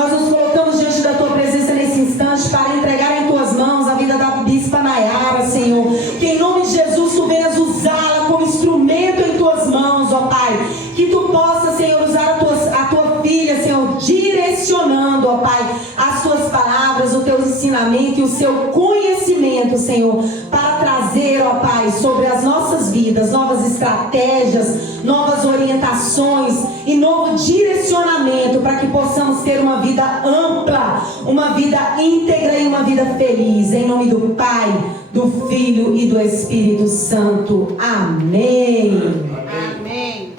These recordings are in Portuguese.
Nós nos colocamos diante da tua presença nesse instante para entregar em tuas mãos a vida da bispa Nayara, Senhor. Que em nome de Jesus tu venhas usá-la como instrumento em tuas mãos, ó Pai. Que tu possas, Senhor, usar a tua filha, Senhor, direcionando, ó Pai, as tuas palavras, o teu ensinamento e o seu conhecimento, Senhor, para trazer, ó Pai, sobre as nossas vidas, novas estratégias, novas orientações e novo direcionamento para que possamos ter uma vida ampla, uma vida íntegra e uma vida feliz. Em nome do Pai, do Filho e do Espírito Santo. Amém. Amém.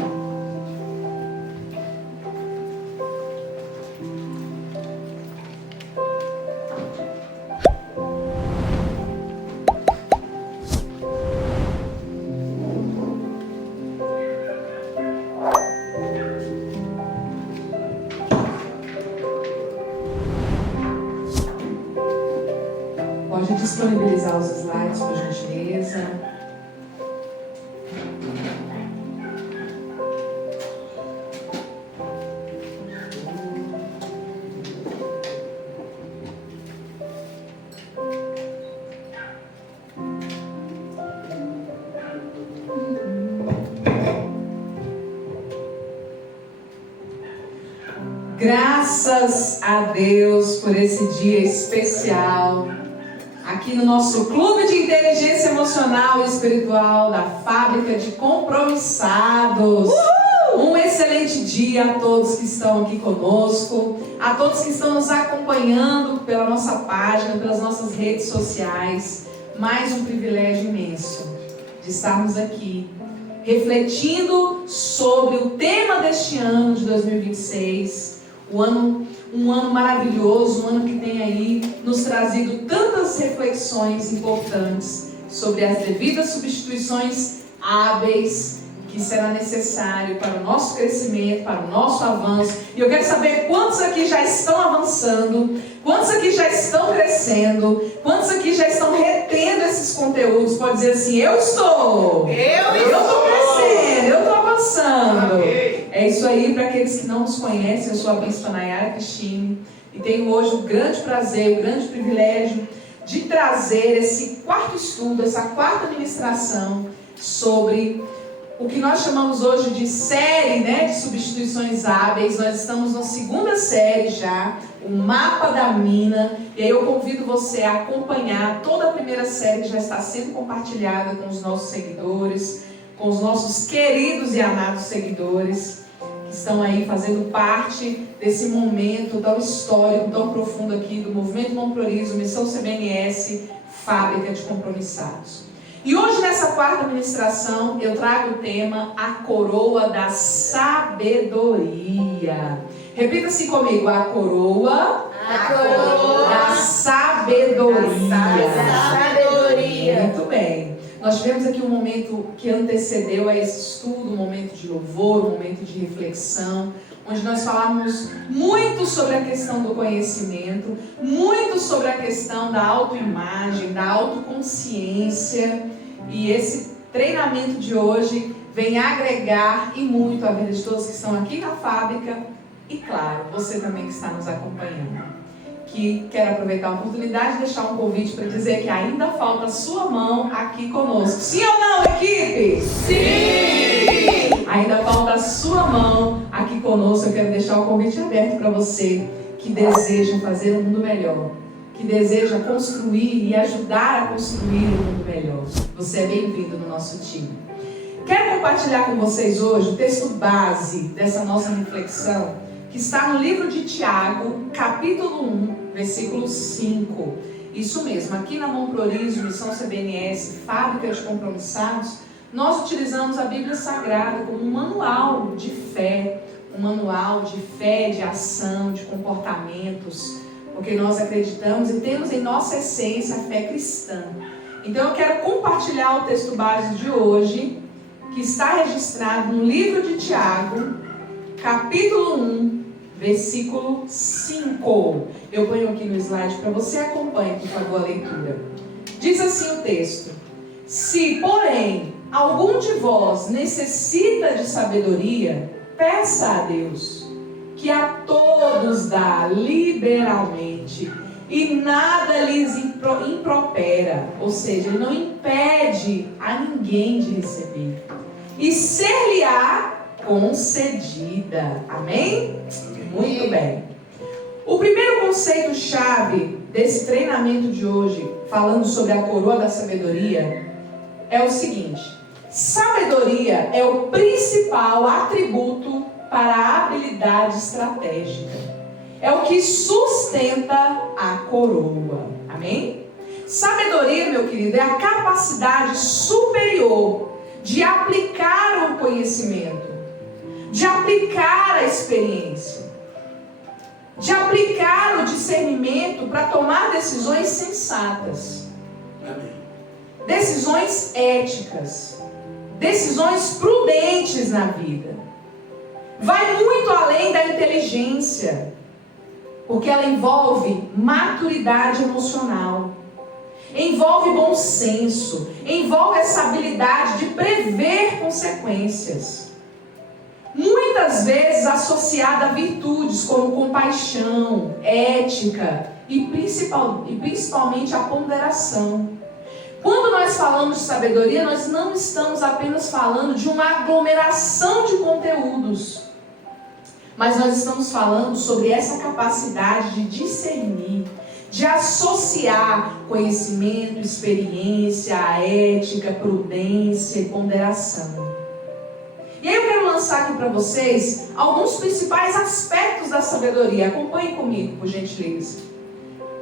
Pode disponibilizar os slides, por gentileza. Graças a Deus por esse dia especial. Aqui no nosso Clube de Inteligência Emocional e Espiritual da Fábrica de Compromissados. Um excelente dia a todos que estão aqui conosco, a todos que estão nos acompanhando pela nossa página, pelas nossas redes sociais. Mais um privilégio imenso de estarmos aqui, refletindo sobre o tema deste ano de 2026. Um ano maravilhoso, um ano que tem aí nos trazido tantas reflexões importantes sobre as devidas substituições hábeis que será necessário para o nosso crescimento, para o nosso avanço. E eu quero saber quantos aqui já estão avançando, quantos aqui já estão crescendo, quantos aqui já estão retendo esses conteúdos. Pode dizer assim: eu estou crescendo, eu estou avançando. É isso aí. Para aqueles que não nos conhecem, eu sou a bispa Nayara Cristine e tenho hoje o grande prazer, o grande privilégio de trazer esse quarto estudo, essa quarta ministração sobre o que nós chamamos hoje de série, de substituições hábeis. Nós estamos na segunda série já, o Mapa da Mina. E aí eu convido você a acompanhar toda a primeira série que já está sendo compartilhada com os nossos seguidores, com os nossos queridos e amados seguidores que estão aí fazendo parte desse momento tão histórico, tão profundo aqui do Movimento Montprorismo, Missão CBNS, Fábrica de Compromissados. E hoje, nessa quarta ministração, eu trago o tema A Coroa da Sabedoria. Repita-se comigo: a coroa da sabedoria. Muito bem. Nós tivemos aqui um momento que antecedeu a esse estudo, um momento de louvor, um momento de reflexão, onde nós falamos muito sobre a questão do conhecimento, muito sobre a questão da autoimagem, da autoconsciência. E esse treinamento de hoje vem agregar e muito a vida de todos que estão aqui na fábrica e, claro, você também que está nos acompanhando. Que quer aproveitar a oportunidade de deixar um convite para dizer que ainda falta a sua mão aqui conosco. Sim ou não, equipe? Sim! Ainda falta a sua mão aqui conosco. Eu quero deixar o convite aberto para você que deseja fazer um mundo melhor, que deseja construir e ajudar a construir um mundo melhor. Você é bem-vindo no nosso time. Quero compartilhar com vocês hoje o texto base dessa nossa reflexão, que está no livro de Tiago, capítulo 1, versículo 5. Isso mesmo, aqui na Montprorismo, Missão CBNS, Fábrica de Compromissados, nós utilizamos a Bíblia Sagrada como um manual de fé, de ação, de comportamentos, porque nós acreditamos e temos em nossa essência a fé cristã. Então eu quero compartilhar o texto base de hoje, que está registrado no livro de Tiago, capítulo 1, versículo 5. Eu ponho aqui no slide para você acompanhar, por favor, a leitura. Diz assim o texto: se, porém, algum de vós necessita de sabedoria, peça a Deus, que a todos dá liberalmente, e nada lhes impropera, ou seja, ele não impede a ninguém de receber, e ser-lhe-á concedida. Amém? Muito bem. O primeiro conceito-chave desse treinamento de hoje, falando sobre a coroa da sabedoria, é o seguinte: sabedoria é o principal atributo para a habilidade estratégica. É o que sustenta a coroa. Amém? Sabedoria, meu querido, é a capacidade superior de aplicar o conhecimento, de aplicar a experiência, de aplicar o discernimento para tomar decisões sensatas. Amém. Decisões éticas, decisões prudentes na vida. Vai muito além da inteligência, porque ela envolve maturidade emocional, envolve bom senso, envolve essa habilidade de prever consequências. Muitas vezes associada a virtudes como compaixão, ética e principalmente a ponderação. Quando nós falamos de sabedoria, nós não estamos apenas falando de uma aglomeração de conteúdos, mas nós estamos falando sobre essa capacidade de discernir, de associar conhecimento, experiência, ética, prudência e ponderação. E aí eu quero lançar aqui para vocês alguns principais aspectos da sabedoria. Acompanhe comigo, por gentileza.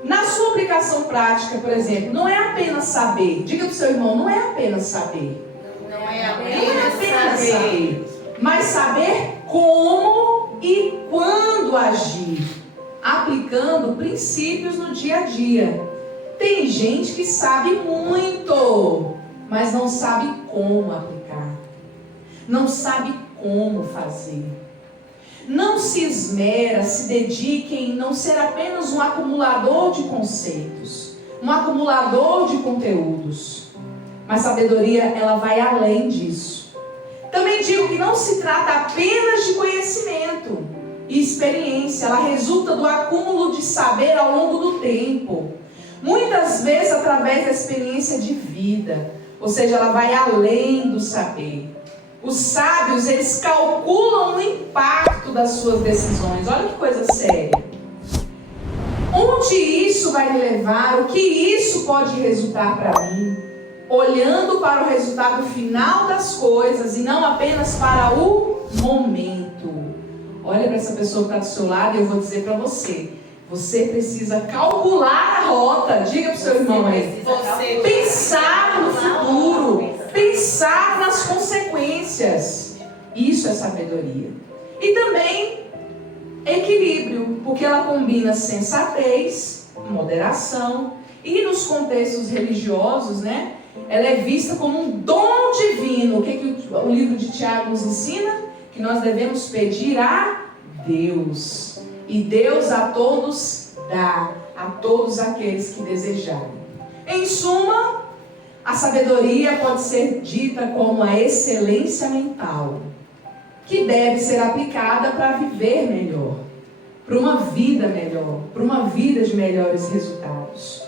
Na sua aplicação prática, por exemplo, não é apenas saber. Diga para o seu irmão, não é apenas saber. Não é apenas saber, mas saber como e quando agir, aplicando princípios no dia a dia. Tem gente que sabe muito, mas não sabe como aplicar, não sabe como fazer. Não se esmera, se dedique em não ser apenas um acumulador de conceitos, um acumulador de conteúdos. Mas sabedoria, ela vai além disso. Também digo que não se trata apenas de conhecimento e experiência. Ela resulta do acúmulo de saber ao longo do tempo. Muitas vezes através da experiência de vida. Ou seja, ela vai além do saber. Os sábios, eles calculam o impacto das suas decisões. Olha que coisa séria. Onde isso vai me levar? O que isso pode resultar para mim? Olhando para o resultado final das coisas e não apenas para o momento. Olha para essa pessoa que está do seu lado e eu vou dizer para você. Você precisa calcular a rota. Diga para o seu irmão aí. Pensar no futuro. Pensar nas consequências. Isso é sabedoria. E também equilíbrio, porque ela combina sensatez, moderação, e nos contextos religiosos, né, ela é vista como um dom divino. O que o livro de Tiago nos ensina? Que nós devemos pedir a Deus, e Deus a todos dá, a todos aqueles que desejarem. Em suma, a sabedoria pode ser dita como a excelência mental, que deve ser aplicada para viver melhor, para uma vida melhor, para uma vida de melhores resultados.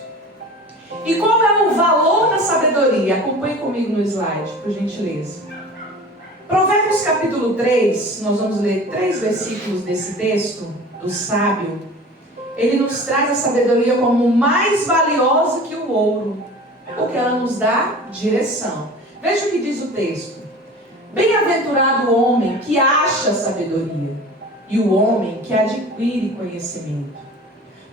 E qual é o valor da sabedoria? Acompanhe comigo no slide, por gentileza. Provérbios capítulo 3, nós vamos ler 3 versículos desse texto, do sábio. Ele nos traz a sabedoria como mais valiosa que o ouro, porque ela nos dá direção. Veja o que diz o texto. Bem-aventurado o homem que acha sabedoria, e o homem que adquire conhecimento.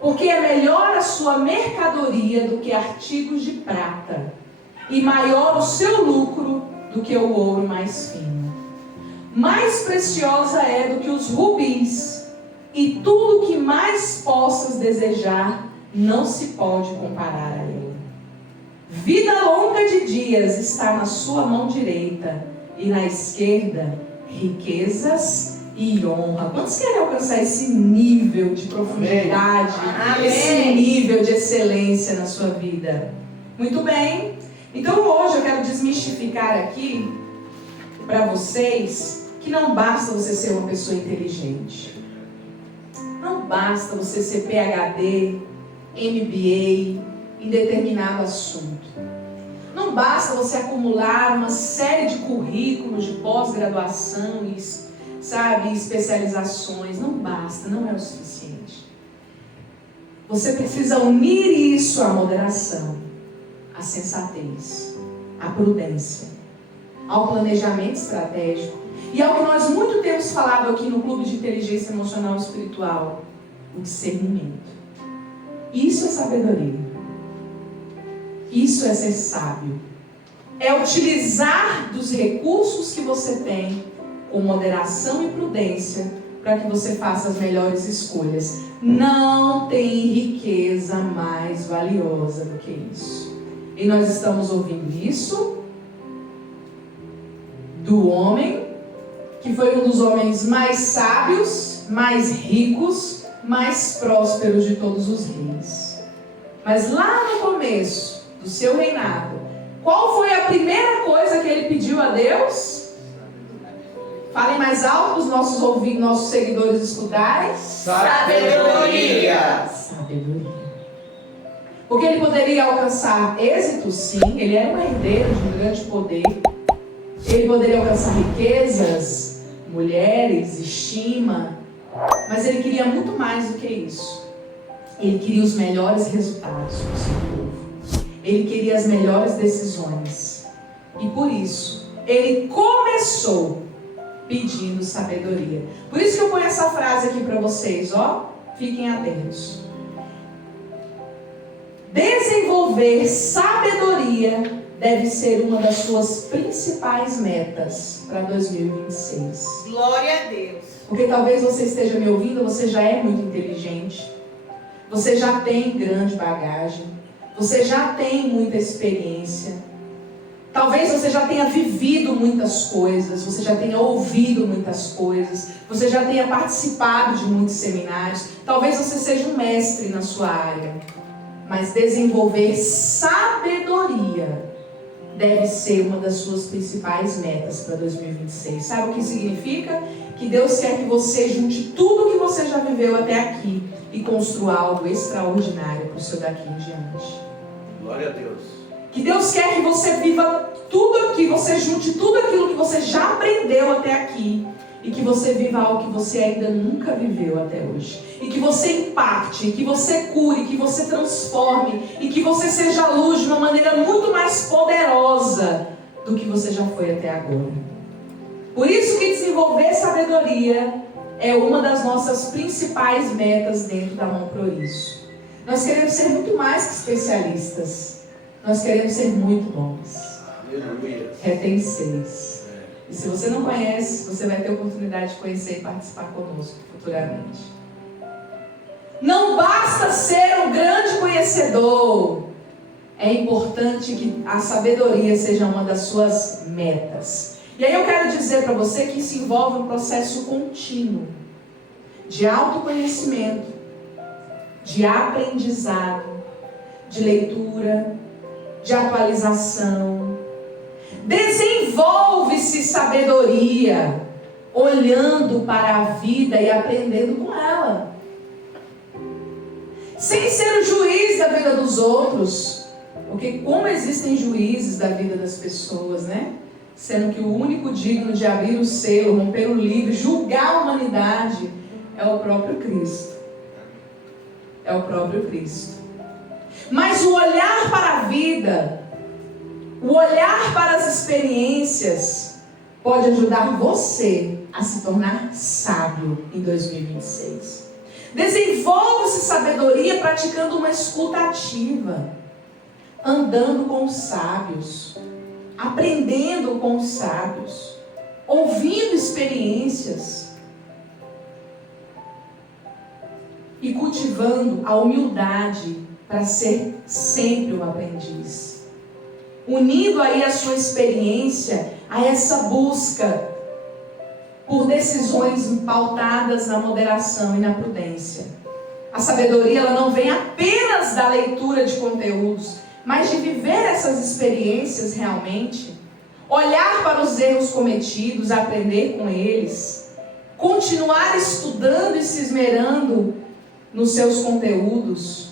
Porque é melhor a sua mercadoria do que artigos de prata, e maior o seu lucro do que o ouro mais fino. Mais preciosa é do que os rubis, e tudo que mais possas desejar não se pode comparar a ela. Vida longa de dias está na sua mão direita, e na esquerda riquezas e honra. Quantos querem alcançar esse nível de profundidade, esse nível de excelência na sua vida? Muito bem. Então hoje eu quero desmistificar aqui para vocês que não basta você ser uma pessoa inteligente. basta você ser PhD, MBA em determinado assunto. Não basta você acumular uma série de currículos de pós-graduação e, especializações. Não basta, não é o suficiente. Você precisa unir isso à moderação, à sensatez, à prudência, ao planejamento estratégico e ao que nós muito temos falado aqui no Clube de Inteligência Emocional e Espiritual, o discernimento. Isso é sabedoria. Isso é ser sábio. É utilizar dos recursos que você tem com moderação e prudência para que você faça as melhores escolhas. Não tem riqueza mais valiosa do que isso. E nós estamos ouvindo isso do homem que foi um dos homens mais sábios, mais ricos, mais prósperos de todos os reis. Mas lá no começo do seu reinado, qual foi a primeira coisa que ele pediu a Deus? Falem mais alto, os nossos ouvintes, nossos seguidores escutarem. Sabedoria. Sabedoria. Porque ele poderia alcançar êxito, sim. Ele era um herdeiro de um grande poder. Ele poderia alcançar riquezas, mulheres, estima. Mas ele queria muito mais do que isso. Ele queria os melhores resultados para o seu povo. Ele queria as melhores decisões. E por isso, ele começou pedindo sabedoria. Por isso que eu ponho essa frase aqui para vocês, ó. Fiquem atentos. Desenvolver sabedoria deve ser uma das suas principais metas para 2026. Glória a Deus. Porque talvez você esteja me ouvindo, você já é muito inteligente. Você já tem grande bagagem. Você já tem muita experiência. Talvez você já tenha vivido muitas coisas. Você já tenha ouvido muitas coisas. Você já tenha participado de muitos seminários. Talvez você seja um mestre na sua área. Mas desenvolver sabedoria deve ser uma das suas principais metas para 2026. Sabe o que significa? Que Deus quer que você junte tudo que você já viveu até aqui e construa algo extraordinário para o seu daqui em diante. Glória a Deus. Que Deus quer que você viva tudo aqui, você junte tudo aquilo que você já aprendeu até aqui e que você viva algo que você ainda nunca viveu até hoje. E que você impacte, que você cure, que você transforme e que você seja luz de uma maneira muito mais poderosa do que você já foi até agora. Por isso que desenvolver sabedoria é uma das nossas principais metas dentro da Mão Pro Isso. Nós queremos ser muito mais que especialistas. Nós queremos ser muito bons. Aleluia. Retém 6. E se você não conhece, você vai ter a oportunidade de conhecer e participar conosco futuramente. Não basta ser um grande conhecedor. É importante que a sabedoria seja uma das suas metas. E aí eu quero dizer para você que isso envolve um processo contínuo de autoconhecimento, de aprendizado, de leitura, de atualização. Desenvolve-se sabedoria, olhando para a vida e aprendendo com ela. Sem ser o juiz da vida dos outros. Porque como existem juízes da vida das pessoas, né? Sendo que o único digno de abrir o selo, romper o livro, julgar a humanidade é o próprio Cristo. É o próprio Cristo. Mas o olhar para a vida, o olhar para as experiências, pode ajudar você a se tornar sábio em 2026. Desenvolve-se sabedoria praticando uma escuta ativa, andando com os sábios, aprendendo com os sábios, ouvindo experiências e cultivando a humildade para ser sempre um aprendiz. Unindo aí a sua experiência a essa busca por decisões pautadas na moderação e na prudência. A sabedoria ela não vem apenas da leitura de conteúdos, mas de viver essas experiências realmente, olhar para os erros cometidos, aprender com eles, continuar estudando e se esmerando nos seus conteúdos,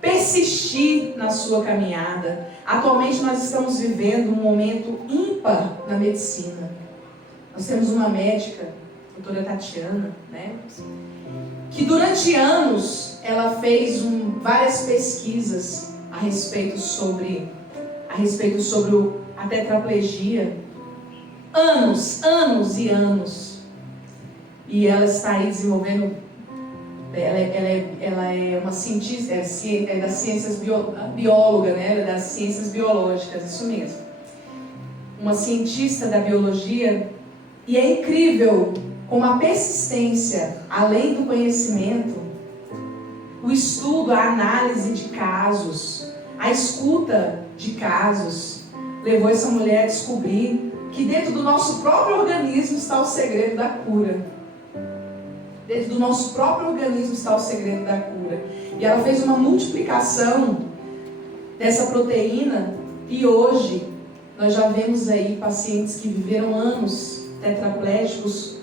persistir na sua caminhada. Atualmente nós estamos vivendo um momento ímpar na medicina. Nós temos uma médica, a doutora Tatiana, né, que durante anos ela fez várias pesquisas a respeito sobre a tetraplegia. Anos e anos. E ela está aí desenvolvendo, ela é uma cientista, é das ciências bióloga, né? Das ciências biológicas, isso mesmo. Uma cientista da biologia, e é incrível como a persistência, além do conhecimento, o estudo, a análise de casos, a escuta de casos, levou essa mulher a descobrir que dentro do nosso próprio organismo está o segredo da cura. Dentro do nosso próprio organismo está o segredo da cura. E ela fez uma multiplicação dessa proteína, e hoje nós já vemos aí pacientes que viveram anos tetraplégicos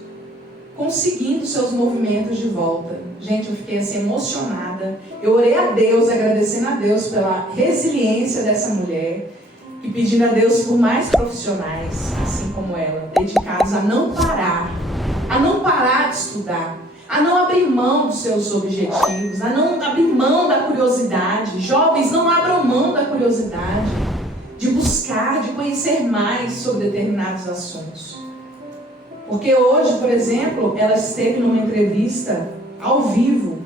conseguindo seus movimentos de volta. Gente, eu fiquei assim emocionada. Eu orei a Deus, agradecendo a Deus pela resiliência dessa mulher e pedindo a Deus por mais profissionais, assim como ela, dedicados a não parar de estudar, a não abrir mão dos seus objetivos, a não abrir mão da curiosidade. Jovens, não abram mão da curiosidade, de buscar, de conhecer mais sobre determinados assuntos. Porque hoje, por exemplo, ela esteve numa entrevista ao vivo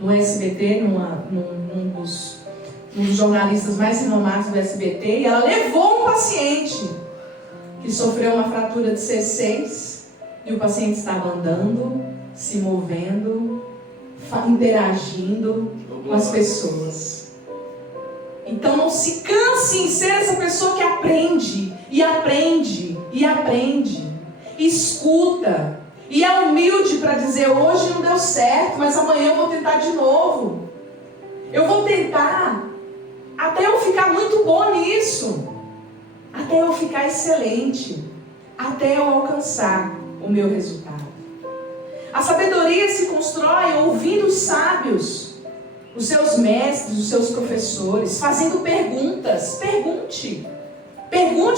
no SBT, num dos jornalistas mais renomados do SBT, e ela levou um paciente que sofreu uma fratura de C6, e o paciente estava andando, se movendo, interagindo com as pessoas. Então não se canse em ser essa pessoa que aprende, e aprende, e aprende, escuta, e é humilde para dizer: hoje não deu certo, mas amanhã eu vou tentar de novo. Eu vou tentar até eu ficar muito bom nisso, até eu ficar excelente, até eu alcançar o meu resultado. A sabedoria se constrói ouvindo os sábios, os seus mestres, os seus professores, fazendo perguntas. Pergunte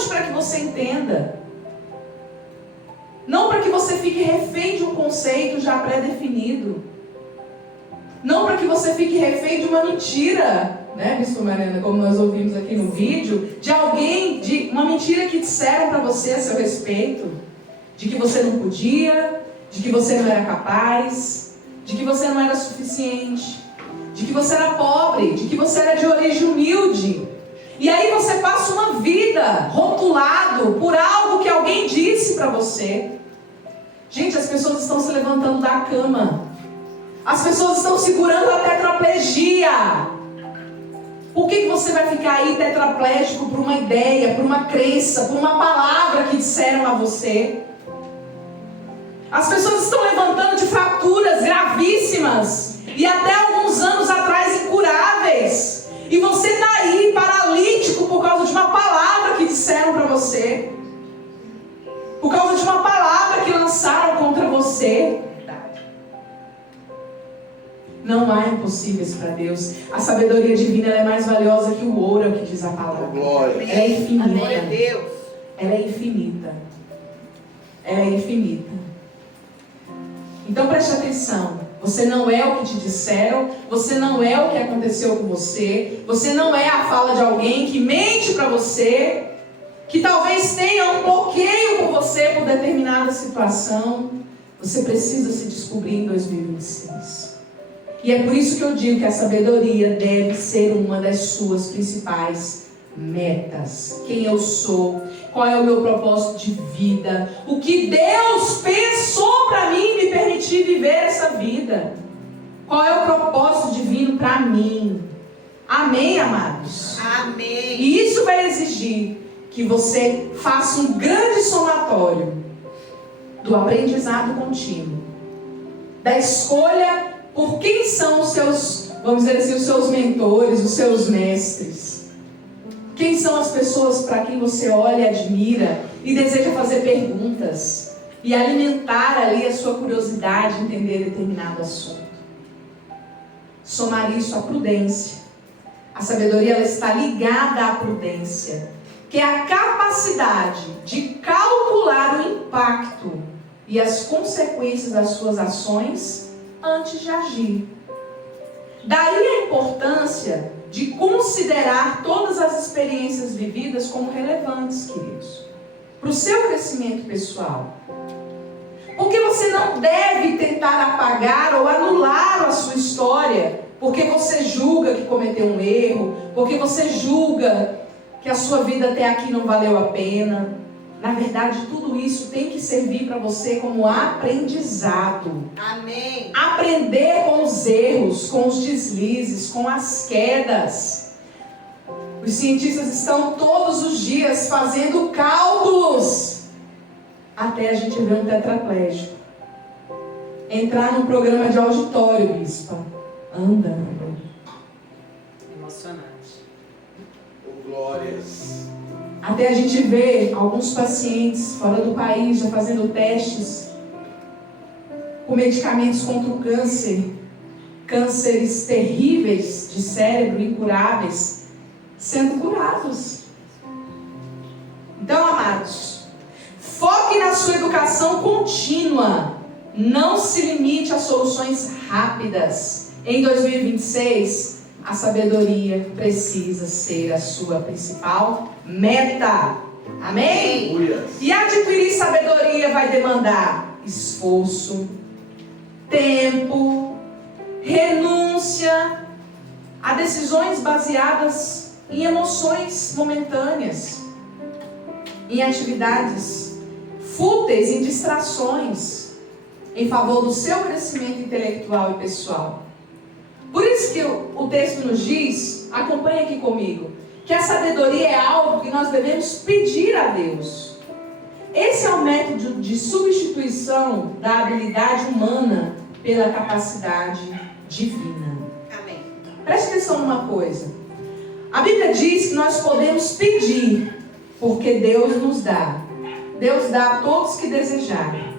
para que você entenda, não para que você fique refém de um conceito já pré-definido, não para que você fique refém de uma mentira, né, Bispo Mariana, como nós ouvimos aqui no vídeo, de alguém, de uma mentira que disseram para você a seu respeito, de que você não podia, de que você não era capaz, de que você não era suficiente, de que você era pobre, de que você era de origem humilde. E aí você passa uma vida rotulado por algo que alguém disse para você. Gente, as pessoas estão se levantando da cama, as pessoas estão segurando a tetraplegia. Por que você vai ficar aí tetraplégico por uma ideia, por uma crença, por uma palavra que disseram a você? As pessoas estão levantando de fraturas gravíssimas e até alguns anos atrás incuráveis. E você está aí paralítico por causa de uma palavra que disseram para você, por causa de uma palavra que lançaram contra você. Não há impossíveis para Deus. A sabedoria divina, ela é mais valiosa que o ouro, é o que diz a palavra. Glória. Ela é infinita. Glória a Deus. Ela é infinita. Ela é infinita. Então preste atenção. Você não é o que te disseram. Você não é o que aconteceu com você. Você não é a fala de alguém que mente para você, que talvez tenha um bloqueio por você por determinada situação. Você precisa se descobrir em 2026. E é por isso que eu digo que a sabedoria deve ser uma das suas principais metas. Quem eu sou, qual é o meu propósito de vida, o que Deus pensou para mim me permitir viver essa vida. Qual é o propósito divino para mim? Amém, amados? Amém. E isso vai exigir que você faça um grande somatório do aprendizado contínuo, da escolha por quem são os seus, vamos dizer assim, os seus mentores, os seus mestres. Quem são as pessoas para quem você olha, admira e deseja fazer perguntas e alimentar ali a sua curiosidade de entender determinado assunto. somar isso à prudência. A sabedoria ela está ligada à prudência, que é a capacidade de calcular o impacto e as consequências das suas ações antes de agir. Daí a importância de considerar todas as experiências vividas como relevantes, queridos, para o seu crescimento pessoal. Porque você não deve tentar apagar ou anular a sua história, porque você julga que cometeu um erro, porque você julga que a sua vida até aqui não valeu a pena. Na verdade, tudo isso tem que servir para você como aprendizado. Amém. Aprender com os erros, com os deslizes, com as quedas. Os cientistas estão todos os dias fazendo cálculos até a gente ver um tetraplégico entrar num programa de auditório, bispa, andando. Emocionante. Oh, glórias. Até a gente ver alguns pacientes fora do país já fazendo testes com medicamentos contra o câncer, cânceres terríveis de cérebro, incuráveis, sendo curados. Então, amados, foque na sua educação contínua. Não se limite a soluções rápidas. Em 2026, a sabedoria precisa ser a sua principal meta. Amém? E adquirir sabedoria vai demandar esforço, tempo, renúncia a decisões baseadas em emoções momentâneas, em atividades fúteis, em distrações, em favor do seu crescimento intelectual e pessoal. Por isso que o texto nos diz, acompanha aqui comigo, que a sabedoria é algo que nós devemos pedir a Deus. Esse é o método de substituição da habilidade humana pela capacidade divina. Amém. Preste atenção numa coisa. A Bíblia diz que nós podemos pedir, porque Deus nos dá. Deus dá a todos que desejarem.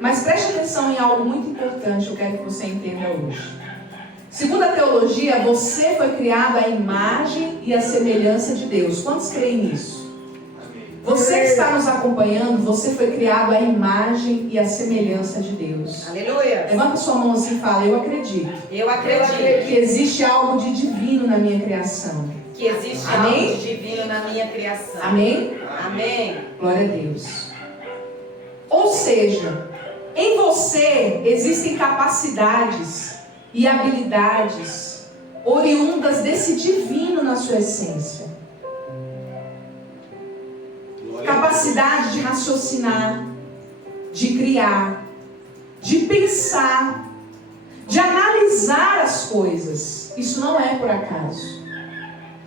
Mas preste atenção em algo muito importante, eu quero que você entenda hoje. Segundo a teologia, você foi criado à imagem e à semelhança de Deus. Quantos creem nisso? Você que está nos acompanhando, você foi criado à imagem e à semelhança de Deus. Aleluia. Levanta sua mão assim e fala, eu acredito. Eu acredito Que existe algo de divino na minha criação. que existe Amém? algo divino na minha criação. Amém? Amém. Glória a Deus. Ou seja, em você existem capacidades e habilidades oriundas desse divino na sua essência. Capacidade de raciocinar, de criar, de pensar, de analisar as coisas. Isso não é por acaso.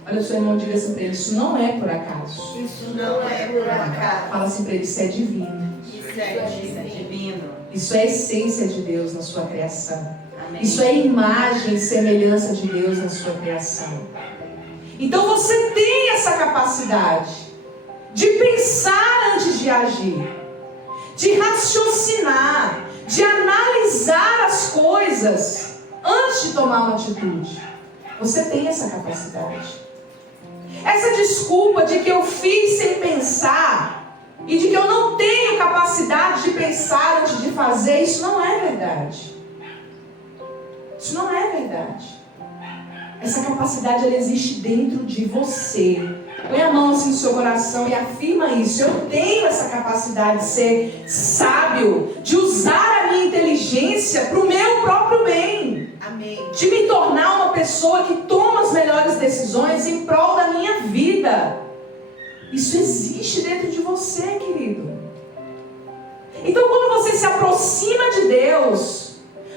Olha o seu irmão, diga assim para ele, isso não é por acaso. Isso não é por acaso. Fala assim para ele, isso é divino. Isso é divino. Isso é a essência de Deus na sua criação. Amém. Isso é imagem e semelhança de Deus na sua criação. Então você tem essa capacidade de pensar antes de agir, de raciocinar, de analisar as coisas antes de tomar uma atitude. Você tem essa capacidade. Essa desculpa de que eu fiz sem pensar e de que eu não tenho capacidade de pensar antes de fazer, isso não é verdade. Isso não é verdade. Essa capacidade, ela existe dentro de você. Põe a mão assim no seu coração e afirma isso. Eu tenho essa capacidade de ser sábio, de usar a minha inteligência para o meu próprio bem. Amém. De me tornar uma pessoa que toma as melhores decisões em prol da minha vida. Isso existe dentro de você, querido. Então, quando você se aproxima de Deus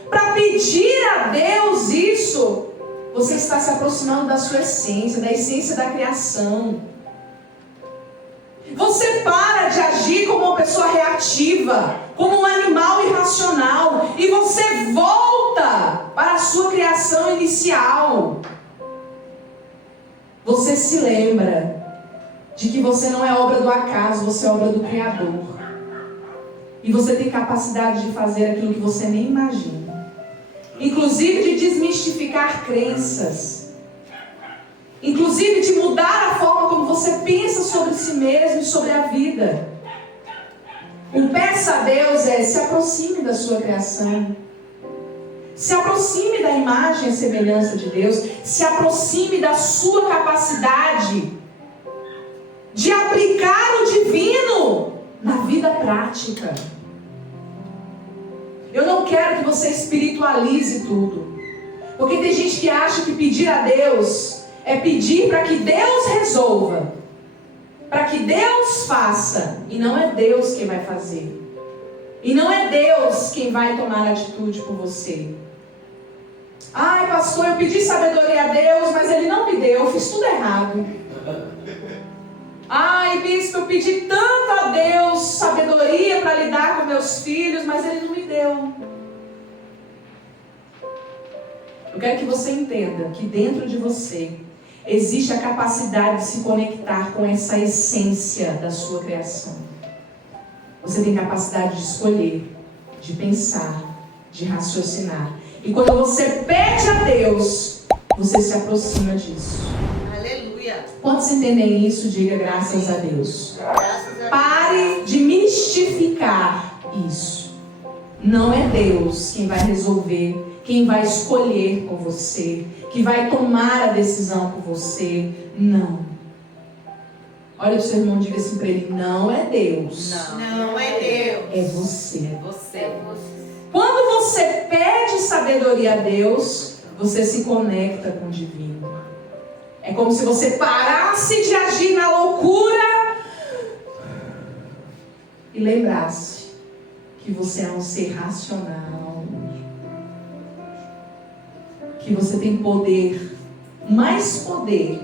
para pedir a Deus isso, você está se aproximando da sua essência, da essência da criação. Você para de agir como uma pessoa reativa, como um animal irracional, e você volta para a sua criação inicial. Você se lembra de que você não é obra do acaso, você é obra do Criador. E você tem capacidade de fazer aquilo que você nem imagina. inclusive de desmistificar crenças, inclusive de mudar a forma como você pensa sobre si mesmo e sobre a vida. O peça a Deus se aproxime da sua criação, se aproxime da imagem e semelhança de Deus, se aproxime da sua capacidade de aplicar o divino na vida prática. Eu não quero que você espiritualize tudo, porque tem gente que acha que pedir a Deus é pedir para que Deus resolva, para que Deus faça, e não é Deus quem vai fazer, e não é Deus quem vai tomar atitude por você. Ai, pastor, eu pedi sabedoria a Deus, mas Ele não me deu, eu fiz tudo errado. Ai, bispo, eu pedi tanto a Deus sabedoria para lidar com meus filhos, mas Ele não me deu. Eu quero que você entenda que dentro de você existe a capacidade de se conectar com essa essência da sua criação. Você tem capacidade de escolher, de pensar, de raciocinar. E quando você pede a Deus, você se aproxima disso. Aleluia. Quantos entendem isso? Diga graças a Deus. Pare de mistificar isso. Não é Deus quem vai resolver, quem vai escolher por você, que vai tomar a decisão por você. Não. Olha o seu irmão, diga assim para ele: não é Deus. Não é Deus. É você. Você. Quando você pede sabedoria a Deus, você se conecta com o divino. É como se você parasse de agir na loucura e lembrasse que você é um ser racional, que você tem poder, mais poder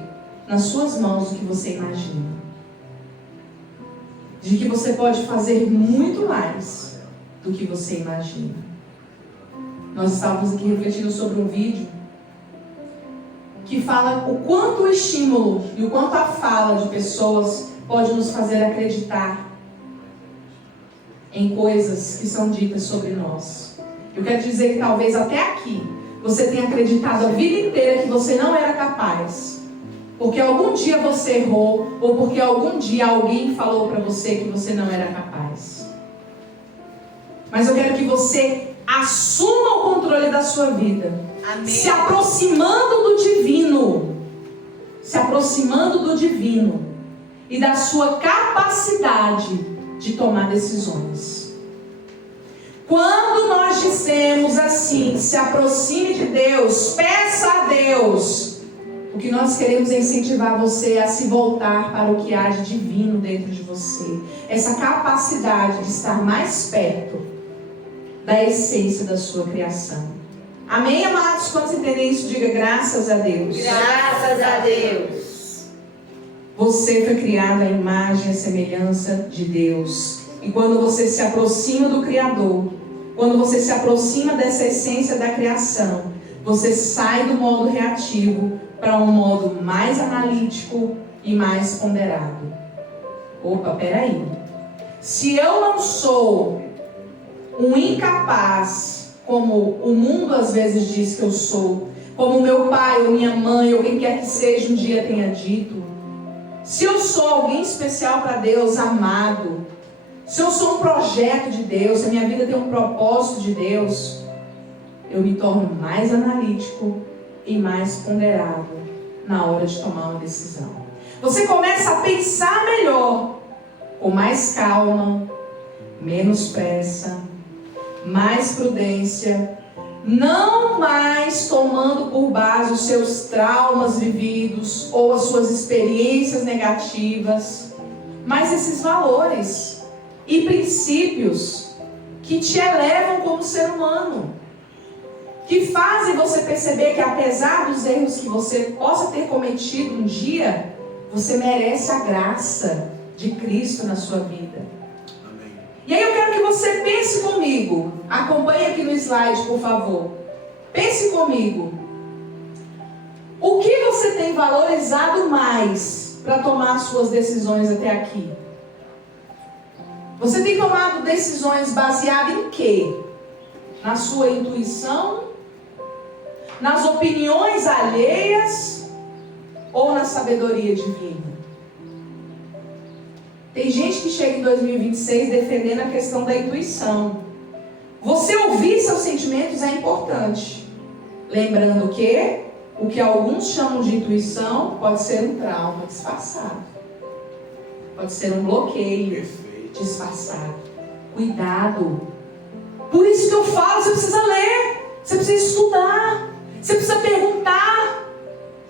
nas suas mãos do que você imagina, de que você pode fazer muito mais do que você imagina. Nós estávamos aqui refletindo sobre um vídeo que fala o quanto o estímulo e o quanto a fala de pessoas pode nos fazer acreditar em coisas que são ditas sobre nós. Eu quero dizer que talvez até aqui você tenha acreditado a vida inteira que você não era capaz, porque algum dia você errou, ou porque algum dia alguém falou para você que você não era capaz. Mas eu quero que você assuma o controle da sua vida. Amém. Se aproximando do divino. Se aproximando do divino. E da sua capacidade de tomar decisões. Quando nós dissemos assim: se aproxime de Deus, peça a Deus, o que nós queremos é incentivar você a se voltar para o que há de divino dentro de você. Essa capacidade de estar mais perto da essência da sua criação. Amém, amados? Quando entendem isso, diga graças a Deus. Graças a Deus. Você foi criado à imagem e à semelhança de Deus. E quando você se aproxima do Criador, quando você se aproxima dessa essência da criação, você sai do modo reativo para um modo mais analítico e mais ponderado. Opa, peraí. Se eu não sou um incapaz, como o mundo às vezes diz que eu sou, como meu pai ou minha mãe ou quem quer que seja um dia tenha dito, se eu sou alguém especial para Deus, amado, se eu sou um projeto de Deus, se a minha vida tem um propósito de Deus, eu me torno mais analítico e mais ponderado na hora de tomar uma decisão. Você começa a pensar melhor, com mais calma, menos pressa, mais prudência, não mais tomando por base os seus traumas vividos ou as suas experiências negativas, mas esses valores e princípios que te elevam como ser humano, que fazem você perceber que apesar dos erros que você possa ter cometido um dia, você merece a graça de Cristo na sua vida. E aí eu quero que você pense comigo. Acompanhe aqui no slide, por favor. Pense comigo. O que você tem valorizado mais para tomar suas decisões até aqui? Você tem tomado decisões baseadas em quê? Na sua intuição nas opiniões alheias ou na sabedoria divina? Tem gente que chega em 2026 defendendo a questão da intuição. Você ouvir seus sentimentos é importante. Lembrando que o que alguns chamam de intuição pode ser um trauma disfarçado. Pode ser um bloqueio disfarçado. Cuidado. Por isso que eu falo, você precisa ler, você precisa estudar, você precisa perguntar.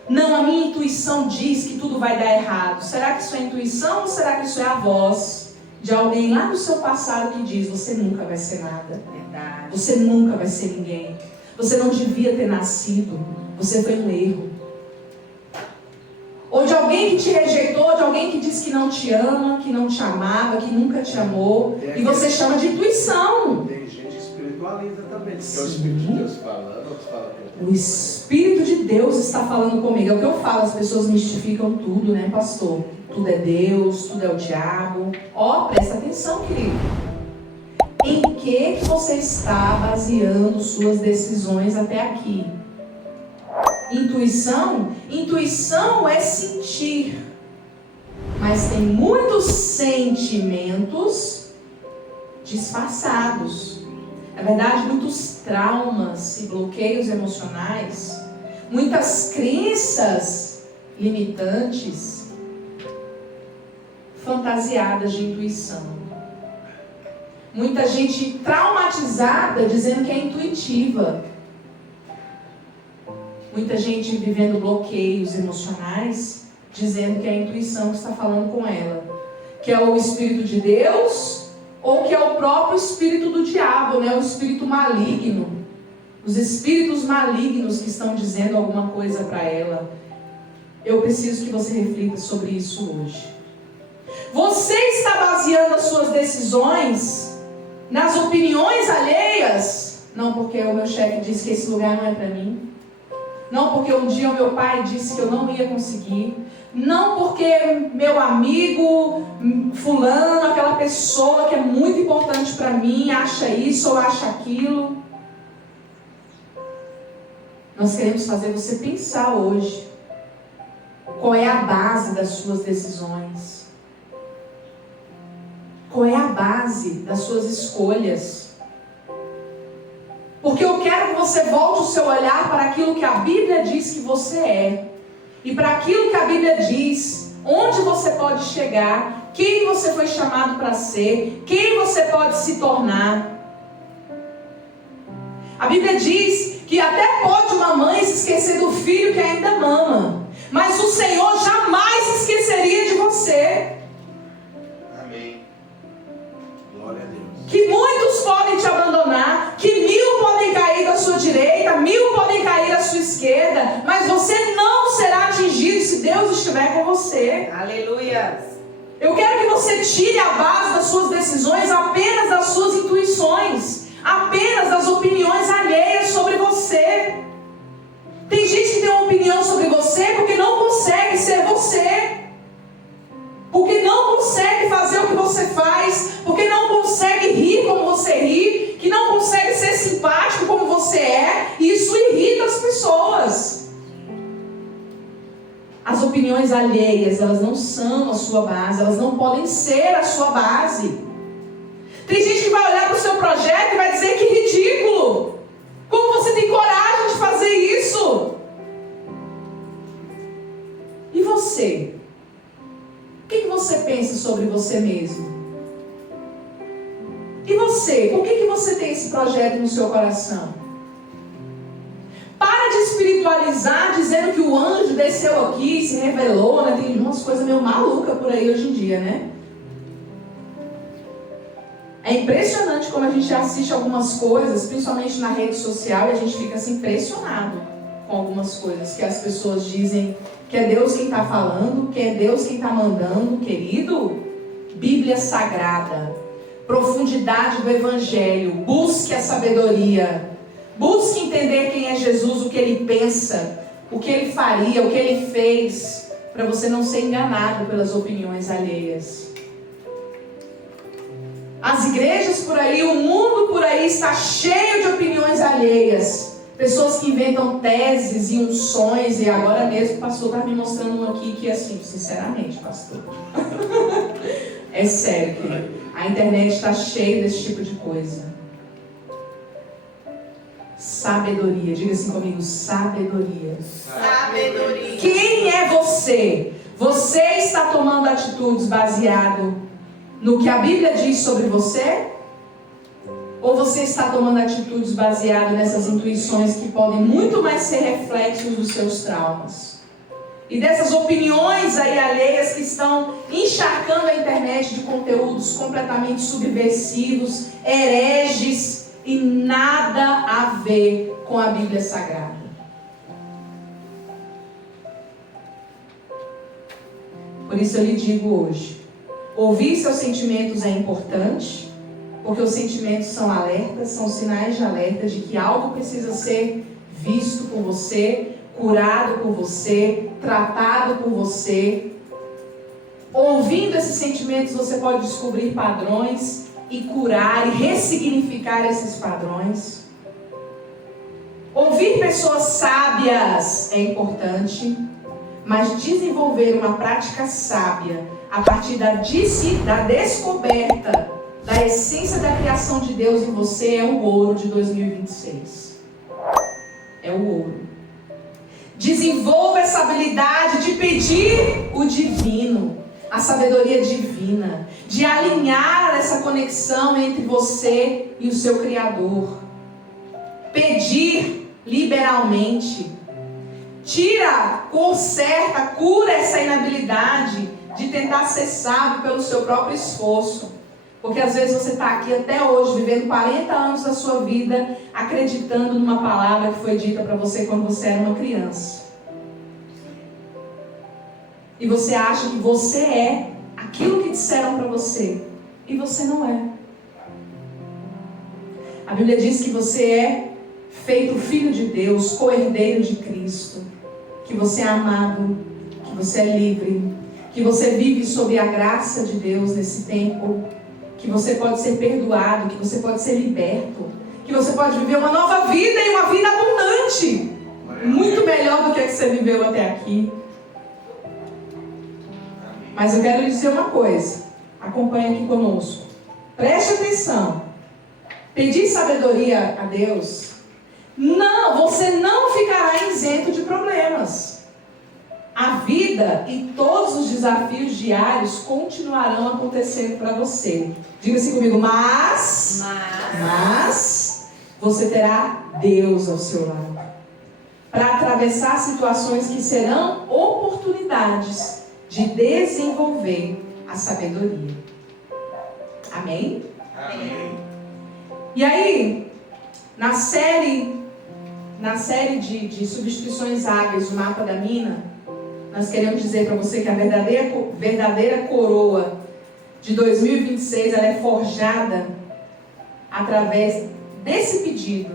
Não, a minha intuição diz que tudo vai dar errado. Será que isso é intuição ou será que isso é a voz de alguém lá no seu passado que diz: você nunca vai ser nada, Verdade. você nunca vai ser ninguém, você não devia ter nascido, você foi um erro? Ou de alguém que te rejeitou, de alguém que diz que não te ama, que não te amava, que nunca te amou, e você chama de intuição. Tem gente que espiritualiza também, que é o Espírito de Deus falando, outros falam que O Espírito de Deus está falando comigo. É o que eu falo, as pessoas mistificam tudo, né, pastor? Tudo é Deus, tudo é o diabo. Ó, presta atenção, querido. Em que você está baseando suas decisões até aqui? Intuição? Intuição é sentir. Mas tem muitos sentimentos disfarçados. Na verdade, muitos traumas e bloqueios emocionais, muitas crenças limitantes, fantasiadas de intuição. Muita gente traumatizada dizendo que é intuitiva. Muita gente vivendo bloqueios emocionais, dizendo que é a intuição que está falando com ela. Que é o Espírito de Deus, ou que é o próprio espírito do diabo, né? O espírito maligno. Os espíritos malignos que estão dizendo alguma coisa para ela. Eu preciso que você reflita sobre isso hoje. Você está baseando as suas decisões nas opiniões alheias? Não porque o meu chefe disse que esse lugar não é para mim. Não porque um dia o meu pai disse que eu não ia conseguir. Não porque meu amigo fulano, aquela pessoa que é muito importante para mim, acha isso ou acha aquilo. Nós queremos fazer você pensar hoje. Qual é a base das suas decisões? Qual é a base das suas escolhas? Porque eu quero que você volte o seu olhar para aquilo que a Bíblia diz que você é. E para aquilo que a Bíblia diz, onde você pode chegar, quem você foi chamado para ser, quem você pode se tornar. A Bíblia diz que até pode uma mãe se esquecer do filho que ainda mama, mas o Senhor jamais se esqueceria de você. amém. Glória a Deus. Que muitos podem te abandonar, que 1000 podem cair da sua direita, 1000 podem cair da sua esquerda, mas você não será atingido se Deus estiver com você. Aleluia. Eu quero que você tire a base das suas decisões apenas das suas intuições, apenas das opiniões alheias sobre você. Tem gente que tem uma opinião sobre você porque não consegue ser você. Porque não consegue fazer o que você faz, porque não consegue rir como você ri, que não consegue ser simpático como você é, e isso irrita as pessoas. As opiniões alheias, elas não são a sua base, elas não podem ser a sua base. Tem gente que vai olhar para o seu projeto e vai dizer que ridículo. Como você tem coragem de fazer isso? E você? O que você pensa sobre você mesmo? E você? Por que você tem esse projeto no seu coração? Para de espiritualizar dizendo que o anjo desceu aqui, se revelou, né? Tem umas coisas meio malucas por aí hoje em dia, né? É impressionante como a gente assiste algumas coisas, principalmente na rede social, e a gente fica assim impressionado com algumas coisas que as pessoas dizem que é Deus quem está falando, que é Deus quem está mandando. Querido, Bíblia Sagrada, profundidade do Evangelho, busque a sabedoria, busque entender quem é Jesus, o que Ele pensa, o que Ele faria, o que Ele fez, para você não ser enganado pelas opiniões alheias. As igrejas por aí, o mundo por aí está cheio de opiniões alheias, Pessoas que inventam teses e unções, e agora mesmo o pastor está me mostrando um aqui que, assim, sinceramente, pastor, é sério, querido. A internet está cheia desse tipo de coisa. Sabedoria, diga assim comigo, sabedoria. Sabedoria. Quem é você? Você está tomando atitudes baseado no que a Bíblia diz sobre você? Ou você está tomando atitudes baseadas nessas intuições que podem muito mais ser reflexos dos seus traumas? E dessas opiniões aí alheias que estão encharcando a internet de conteúdos completamente subversivos, hereges e nada a ver com a Bíblia Sagrada. Por isso eu lhe digo hoje, ouvir seus sentimentos é importante, porque os sentimentos são alertas, são sinais de alerta de que algo precisa ser visto por você, curado por você, tratado por você. Ouvindo esses sentimentos, você pode descobrir padrões e curar e ressignificar esses padrões. Ouvir pessoas sábias é importante, mas desenvolver uma prática sábia a partir da descoberta da essência da criação de Deus em você é o ouro de 2026. É o ouro. Desenvolva essa habilidade de pedir o divino, a sabedoria divina, de alinhar essa conexão entre você e o seu Criador. Pedir liberalmente. Tira, conserta, cura essa inabilidade de tentar ser sábio pelo seu próprio esforço. Porque às vezes você está aqui até hoje, vivendo 40 anos da sua vida, acreditando numa palavra que foi dita para você quando você era uma criança. E você acha que você é aquilo que disseram para você. E você não é. A Bíblia diz que você é feito filho de Deus, co-herdeiro de Cristo. Que você é amado, que você é livre, que você vive sob a graça de Deus nesse tempo. Que você pode ser perdoado, que você pode ser liberto, que você pode viver uma nova vida e uma vida abundante, muito melhor do que a que você viveu até aqui. Mas eu quero lhe dizer uma coisa, acompanhe aqui conosco, preste atenção. Pedir sabedoria a Deus, não, você não ficará isento de problemas. A vida e todos os desafios diários continuarão acontecendo para você. Diga assim comigo, mas você terá Deus ao seu lado. Para atravessar situações que serão oportunidades de desenvolver a sabedoria. Amém? Amém. E aí, na série de substituições hábeis, o mapa da mina, nós queremos dizer para você que a verdadeira coroa de 2026 ela é forjada através desse pedido,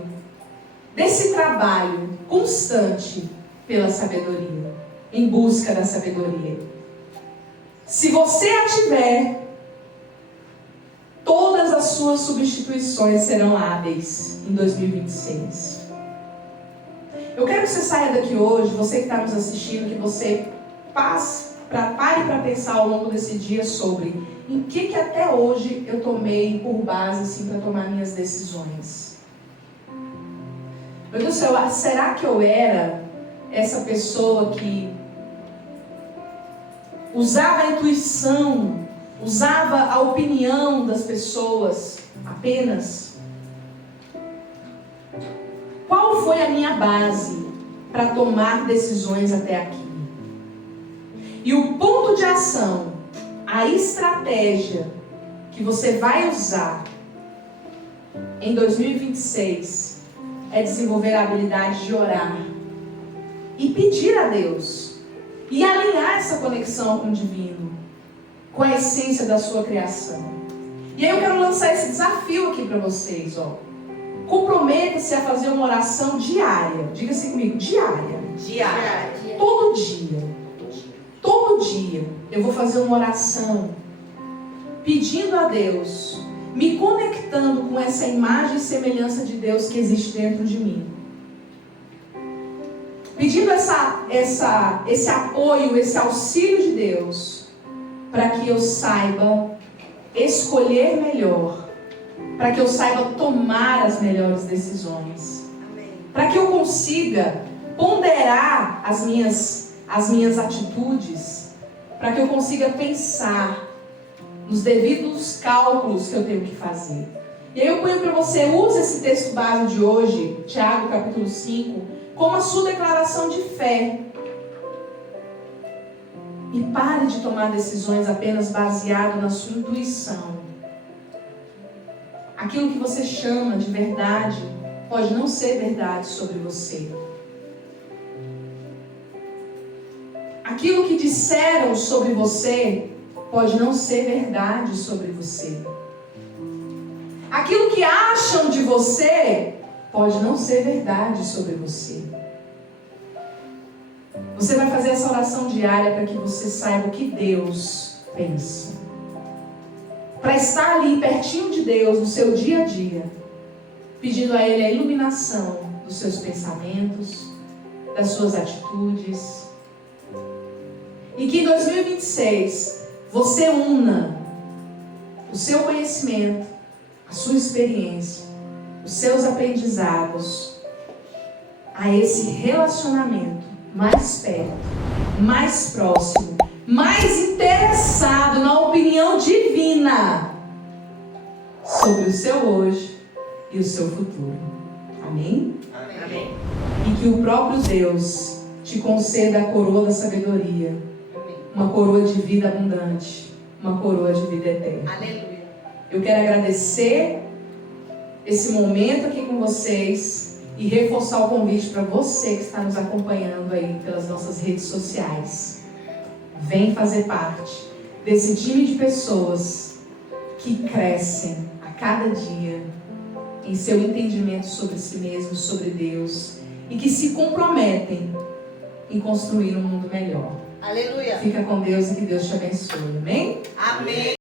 desse trabalho constante pela sabedoria, em busca da sabedoria. Se você a tiver, todas as suas substituições serão hábeis em 2026. Eu quero que você saia daqui hoje, você que está nos assistindo, que você pare para pensar ao longo desse dia sobre em que até hoje eu tomei por base assim, para tomar minhas decisões. Meu Deus do céu, será que eu era essa pessoa que usava a intuição, usava a opinião das pessoas apenas? Qual foi a minha base para tomar decisões até aqui? E o ponto de ação, a estratégia que você vai usar em 2026 é desenvolver a habilidade de orar e pedir a Deus e alinhar essa conexão com o divino, com a essência da sua criação. E aí eu quero lançar esse desafio aqui para vocês, ó. Comprometa-se a fazer uma oração diária. Diga assim comigo, diária. Todo dia eu vou fazer uma oração pedindo a Deus, me conectando com essa imagem e semelhança de Deus que existe dentro de mim. pedindo esse apoio, esse auxílio de Deus, para que eu saiba escolher melhor, para que eu saiba tomar as melhores decisões, para que eu consiga ponderar as minhas atitudes, para que eu consiga pensar nos devidos cálculos que eu tenho que fazer. E aí eu ponho para você, use esse texto base de hoje, Tiago capítulo 5, como a sua declaração de fé. E pare de tomar decisões apenas baseado na sua intuição. Aquilo que você chama de verdade pode não ser verdade sobre você. Aquilo que disseram sobre você pode não ser verdade sobre você. Aquilo que acham de você pode não ser verdade sobre você. Você vai fazer essa oração diária para que você saiba o que Deus pensa. Para estar ali pertinho de Deus no seu dia a dia, pedindo a Ele a iluminação dos seus pensamentos, das suas atitudes. E que em 2026 você una o seu conhecimento, a sua experiência, os seus aprendizados a esse relacionamento mais perto, mais próximo, mais interessado na opinião divina sobre o seu hoje e o seu futuro. Amém? Amém. E que o próprio Deus te conceda a coroa da sabedoria, uma coroa de vida abundante, uma coroa de vida eterna. Aleluia. Eu quero agradecer esse momento aqui com vocês e reforçar o convite para você que está nos acompanhando aí pelas nossas redes sociais. Vem fazer parte desse time de pessoas que crescem a cada dia em seu entendimento sobre si mesmo, sobre Deus, e que se comprometem em construir um mundo melhor. Aleluia. Fica com Deus e que Deus te abençoe. Amém? Amém.